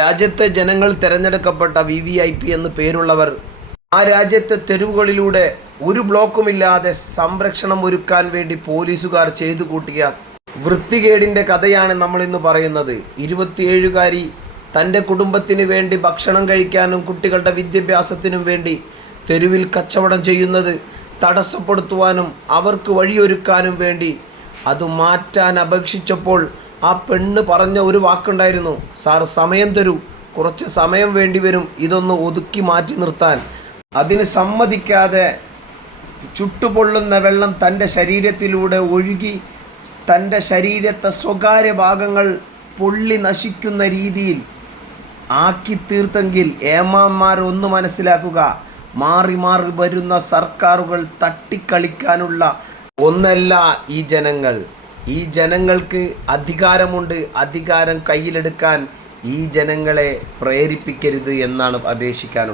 രാജ്യത്തെ ജനങ്ങൾ തിരഞ്ഞെടുക്കപ്പെട്ട VVIP എന്ന് പേരുള്ളവർ ആ രാജ്യത്തെ തെരുവുകളിലൂടെ ഒരു ബ്ലോക്കുമില്ലാതെ സംരക്ഷണം ഒരുക്കാൻ വേണ്ടി പോലീസുകാർ ചെയ്തു കൂട്ടിയ വൃത്തികേടിൻ്റെ കഥയാണ് നമ്മൾ ഇന്ന് പറയുന്നത്. 27കാരി തൻ്റെ കുടുംബത്തിന് വേണ്ടി ഭക്ഷണം കഴിക്കാനും കുട്ടികളുടെ വിദ്യാഭ്യാസത്തിനും വേണ്ടി തെരുവിൽ കച്ചവടം ചെയ്യുന്നത് തടസ്സപ്പെടുത്തുവാനും അവർക്ക് വഴിയൊരുക്കാനും വേണ്ടി അത് മാറ്റാൻ അപേക്ഷിച്ചപ്പോൾ ആ പെണ്ണ് പറഞ്ഞ ഒരു വാക്കുണ്ടായിരുന്നു, സാർ സമയം തരൂ, കുറച്ച് സമയം വേണ്ടി വരും ഇതൊന്ന് ഒതുക്കി മാറ്റി നിർത്താൻ. അതിന് സമ്മതിക്കാതെ ചുട്ടുപൊള്ളുന്ന വെള്ളം തൻ്റെ ശരീരത്തിലൂടെ ഒഴുകി തൻ്റെ ശരീരത്തെ സ്വകാര്യ ഭാഗങ്ങൾ പൊള്ളി നശിക്കുന്ന രീതിയിൽ ആക്കി തീർത്തെങ്കിൽ ഏമാന്മാർ ഒന്ന് മനസ്സിലാക്കുക, മാറി മാറി വരുന്ന സർക്കാരുകൾ തട്ടിക്കളിക്കാനുള്ള ഒന്നല്ല ഈ ജനങ്ങൾ. ഈ ജനങ്ങൾക്ക് അധികാരമുണ്ട്. അധികാരം കയ്യിലെടുക്കാൻ ഈ ജനങ്ങളെ പ്രേരിപ്പിക്കരുത് എന്നാണ് അപേക്ഷിക്കാനുള്ളത്.